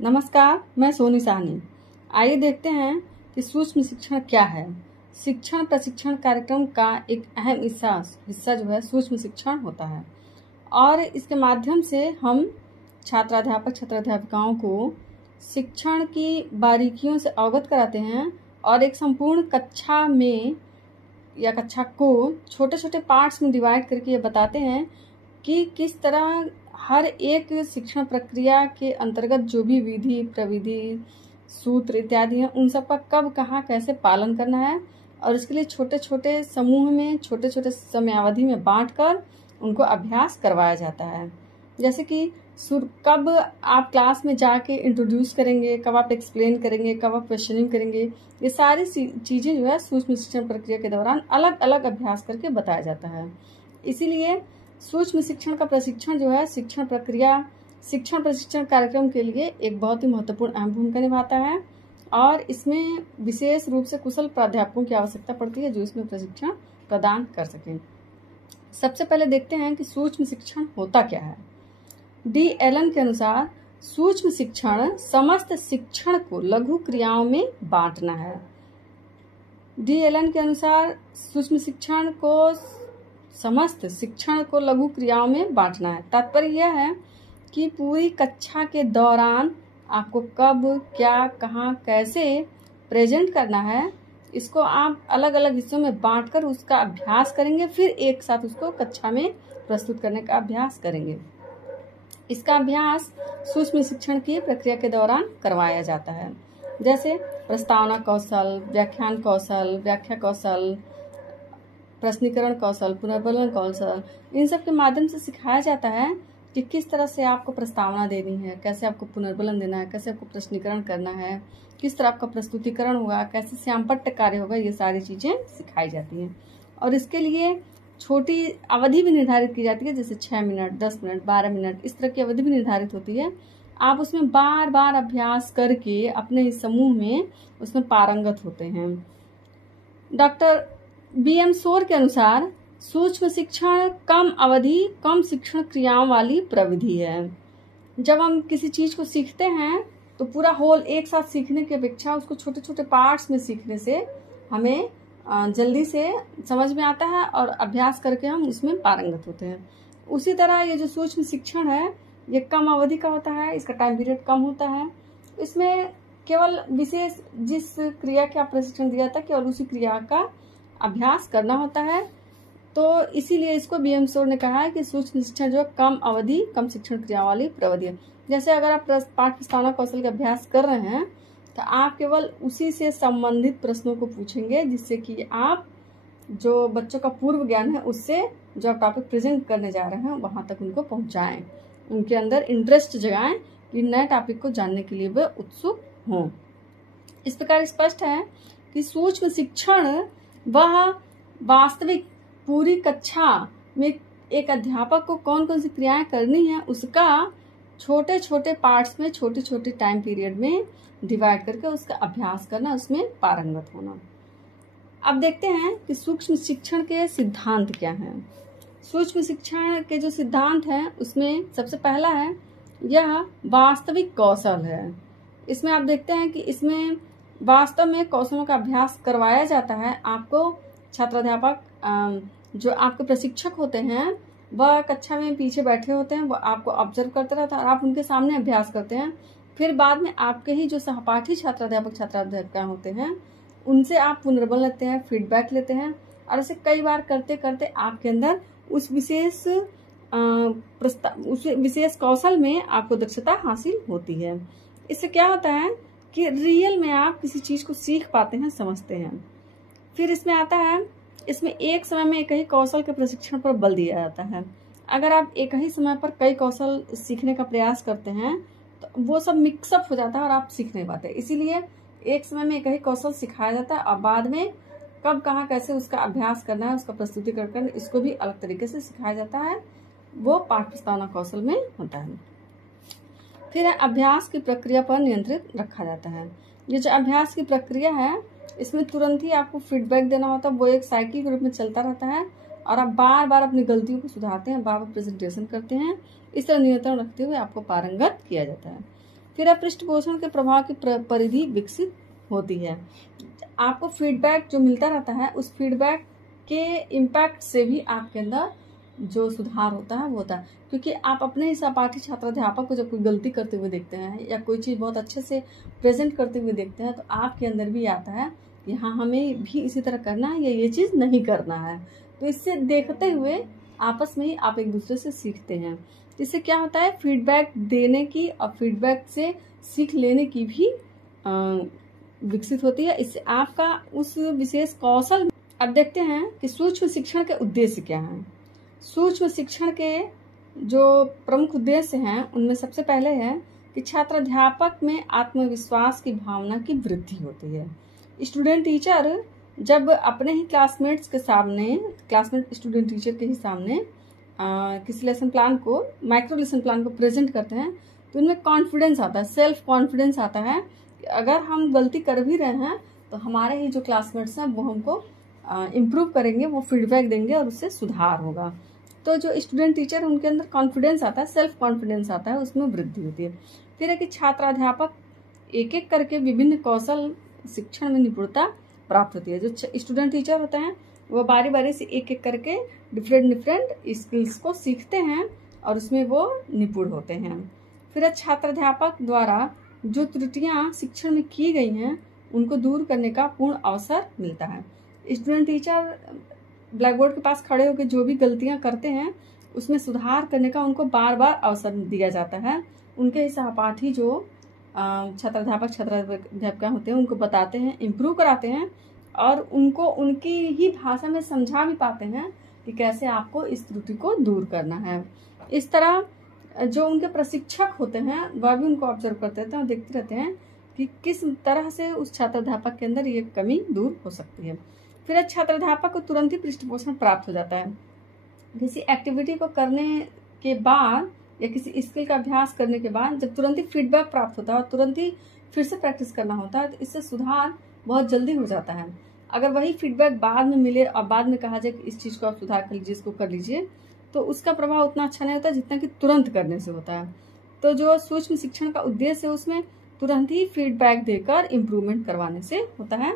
नमस्कार, मैं सोनी साहनी। आइए देखते हैं कि सूक्ष्म शिक्षण क्या है। शिक्षण प्रशिक्षण कार्यक्रम का एक अहम हिस्सा जो है सूक्ष्म शिक्षण होता है और इसके माध्यम से हम छात्राध्यापकाओं को शिक्षण की बारीकियों से अवगत कराते हैं और एक संपूर्ण कक्षा में या कक्षा को छोटे छोटे पार्ट्स में डिवाइड करके ये बताते हैं कि किस तरह हर एक शिक्षण प्रक्रिया के अंतर्गत जो भी विधि प्रविधि सूत्र इत्यादि हैं उन सब का कब कहाँ कैसे पालन करना है और इसके लिए छोटे छोटे समूह में छोटे छोटे समयावधि में बांटकर उनको अभ्यास करवाया जाता है। जैसे कि कब आप क्लास में जाके इंट्रोड्यूस करेंगे, कब आप एक्सप्लेन करेंगे, कब आप क्वेश्चनिंग करेंगे, ये सारी चीज़ें जो है सूक्ष्म शिक्षण प्रक्रिया के दौरान अलग अलग अभ्यास करके बताया जाता है। इसीलिए सूक्ष्म शिक्षण का प्रशिक्षण जो है शिक्षण प्रशिक्षण कार्यक्रम के लिए एक बहुत ही महत्वपूर्ण अहम भूमिका निभाता है और इसमें विशेष रूप से कुशल प्राध्यापकों की आवश्यकता पड़ती है जो इसमें प्रशिक्षण प्रदान कर सकें। सबसे पहले देखते हैं कि सूक्ष्म शिक्षण होता क्या है। डी एलन के अनुसार सूक्ष्म शिक्षण समस्त शिक्षण को लघु क्रियाओं में बांटना है। डी एलन के अनुसार सूक्ष्म शिक्षण को समस्त शिक्षण को लघु क्रियाओं में बांटना है। तात्पर्य यह है कि पूरी कक्षा के दौरान आपको कब क्या कहाँ कैसे प्रेजेंट करना है इसको आप अलग अलग हिस्सों में बांटकर उसका अभ्यास करेंगे, फिर एक साथ उसको कक्षा में प्रस्तुत करने का अभ्यास करेंगे। इसका अभ्यास सूक्ष्म शिक्षण की प्रक्रिया के दौरान करवाया जाता है, जैसे प्रस्तावना कौशल, व्याख्यान कौशल, व्याख्या कौशल, प्रश्नीकरण कौशल, पुनर्बलन कौशल। इन सब के माध्यम से सिखाया जाता है कि किस तरह से आपको प्रस्तावना देनी है, कैसे आपको पुनर्बलन देना है, कैसे आपको प्रश्नीकरण करना है, किस तरह आपका प्रस्तुतिकरण होगा, कैसे श्यामपट्ट कार्य होगा, ये सारी चीज़ें सिखाई जाती हैं। और इसके लिए छोटी अवधि भी निर्धारित की जाती है, जैसे 6 मिनट, 10 मिनट, 12 मिनट, इस तरह की अवधि भी निर्धारित होती है। आप उसमें बार बार अभ्यास करके अपने इस समूह में उसमें पारंगत होते हैं। Doctor B.M. शोर के अनुसार सूक्ष्म शिक्षण कम अवधि कम शिक्षण क्रियाओं वाली प्रविधि है। जब हम किसी चीज को सीखते हैं तो पूरा होल एक साथ सीखने की अपेक्षा उसको छोटे छोटे पार्ट्स में सीखने से हमें जल्दी से समझ में आता है और अभ्यास करके हम उसमें पारंगत होते हैं। उसी तरह ये जो सूक्ष्म शिक्षण है ये कम अवधि का होता है, इसका टाइम पीरियड कम होता है। इसमें केवल विशेष जिस क्रिया का प्रशिक्षण दिया था केवल उसी क्रिया का अभ्यास करना होता है। तो इसीलिए इसको B.M. शोर ने कहा है कि सूक्ष्म शिक्षण जो कम अवधि कम शिक्षण क्रिया वाली प्रविधि है। जैसे अगर आप पाठ प्रस्तावना कौशल का अभ्यास कर रहे हैं तो आप केवल उसी से संबंधित प्रश्नों को पूछेंगे, जिससे कि आप जो बच्चों का पूर्व ज्ञान है उससे जो आप टॉपिक प्रेजेंट करने जा रहे हैं वहां तक उनको पहुंचाएं, उनके अंदर इंटरेस्ट जगाएं कि नए टॉपिक को जानने के लिए वे उत्सुक हों। इस प्रकार स्पष्ट है कि सूक्ष्म शिक्षण वह वास्तविक पूरी कक्षा में एक अध्यापक को कौन कौन सी क्रियाएं करनी है उसका छोटे छोटे पार्ट्स में छोटे छोटे टाइम पीरियड में डिवाइड करके उसका अभ्यास करना, उसमें पारंगत होना। अब देखते हैं कि सूक्ष्म शिक्षण के सिद्धांत क्या हैं। सूक्ष्म शिक्षण के जो सिद्धांत हैं उसमें सबसे पहला है यह वास्तविक कौशल है। इसमें आप देखते हैं कि इसमें वास्तव में कौशलों का अभ्यास करवाया जाता है। आपको छात्राध्यापक जो आपके प्रशिक्षक होते हैं वह कक्षा में पीछे बैठे होते हैं, वह आपको ऑब्जर्व करते रहते हैं और आप उनके सामने अभ्यास करते हैं। फिर बाद में आपके ही जो सहपाठी छात्राध्यापिका होते हैं उनसे आप पुनर्बल लेते हैं, फीडबैक लेते हैं और ऐसे कई बार करते करते आपके अंदर उस विशेष कौशल में आपको दक्षता हासिल होती है। इससे क्या होता है कि रियल में आप किसी चीज को सीख पाते हैं, समझते हैं। फिर इसमें आता है इसमें एक समय में एक ही कौशल के प्रशिक्षण पर बल दिया जाता है। अगर आप एक ही समय पर कई कौशल सीखने का प्रयास करते हैं तो वो सब मिक्सअप हो जाता है और आप सीख नहीं पाते। इसीलिए एक समय में एक ही कौशल सिखाया जाता है और बाद में कब कहाँ कैसे उसका अभ्यास करना है, उसका प्रस्तुतिकरण करना, इसको भी अलग तरीके से सिखाया जाता है। वो पाठ प्रस्तावना कौशल में होता है। फिर अभ्यास की प्रक्रिया पर नियंत्रित रखा जाता है। ये जो अभ्यास की प्रक्रिया है इसमें तुरंत ही आपको फीडबैक देना होता है, वो एक साइकिल के रूप में चलता रहता है और आप बार बार अपनी गलतियों को सुधारते हैं, बार बार प्रेजेंटेशन करते हैं। इस तरह नियंत्रण रखते हुए आपको पारंगत किया जाता है। फिर पृष्ठ पोषण के प्रभाव की परिधि विकसित होती है। आपको फीडबैक जो मिलता रहता है, उस फीडबैक के इम्पैक्ट से भी आपके अंदर जो सुधार होता है वो होता है, क्योंकि आप अपने ही सहपाठी छात्राध्यापक को जब कोई गलती करते हुए देखते हैं या कोई चीज़ बहुत अच्छे से प्रेजेंट करते हुए देखते हैं, तो आपके अंदर भी आता है कि हाँ, हमें भी इसी तरह करना है या ये चीज़ नहीं करना है। तो इससे देखते हुए आपस में ही आप एक दूसरे से सीखते हैं। इससे क्या होता है, फीडबैक देने की और फीडबैक से सीख लेने की भी विकसित होती है। इससे आपका उस विशेष कौशल। अब देखते हैं कि सूक्ष्म शिक्षण के उद्देश्य क्या हैं। सूक्ष्म शिक्षण के जो प्रमुख उद्देश्य हैं उनमें सबसे पहले है कि छात्राध्यापक में आत्मविश्वास की भावना की वृद्धि होती है। स्टूडेंट टीचर जब अपने ही क्लासमेट स्टूडेंट टीचर के ही सामने किसी लेसन प्लान को, माइक्रो लेसन प्लान को प्रेजेंट करते हैं, तो उनमें कॉन्फिडेंस आता है, सेल्फ कॉन्फिडेंस आता है कि अगर हम गलती कर भी रहे हैं तो हमारे ही जो क्लासमेट्स हैं वो हमको इम्प्रूव करेंगे, वो फीडबैक देंगे और उससे सुधार होगा। तो जो स्टूडेंट टीचर उनके अंदर कॉन्फिडेंस आता है, सेल्फ कॉन्फिडेंस आता है, उसमें वृद्धि होती है। फिर है कि छात्राध्यापक एक एक करके विभिन्न कौशल शिक्षण में निपुणता प्राप्त होती है। जो स्टूडेंट टीचर होते हैं वो बारी बारी से एक एक करके डिफरेंट स्किल्स को सीखते हैं और उसमें वो निपुण होते हैं। फिर छात्राध्यापक द्वारा जो त्रुटियां शिक्षण में की गई हैं उनको दूर करने का पूर्ण अवसर मिलता है। स्टूडेंट टीचर ब्लैक बोर्ड के पास खड़े होकर जो भी गलतियां करते हैं उसमें सुधार करने का उनको बार बार अवसर दिया जाता है। उनके सहपाठी जो छात्राध्यापिका होते हैं उनको बताते हैं, इम्प्रूव कराते हैं और उनको उनकी ही भाषा में समझा भी पाते हैं कि कैसे आपको इस त्रुटि को दूर करना है। इस तरह जो उनके प्रशिक्षक होते हैं वह भी उनको ऑब्जर्व करते रहते हैं और देखते रहते हैं कि किस तरह से उस छात्राध्यापक के अंदर ये कमी दूर हो सकती है। फिर छात्राध्यापक को तुरंत ही पृष्ठपोषण प्राप्त हो जाता है। किसी एक्टिविटी को करने के बाद या किसी स्किल का अभ्यास करने के बाद जब तुरंत ही फीडबैक प्राप्त होता है और तुरंत ही फिर से प्रैक्टिस करना होता है, तो इससे सुधार बहुत जल्दी हो जाता है। अगर वही फीडबैक बाद में मिले और बाद में कहा जाए कि इस चीज़ को आप सुधार कर लीजिए, इसको कर लीजिए, तो उसका प्रभाव उतना अच्छा नहीं होता जितना कि तुरंत करने से होता है। तो जो सूक्ष्म शिक्षण का उद्देश्य है उसमें तुरंत ही फीडबैक देकर इम्प्रूवमेंट करवाने से होता है।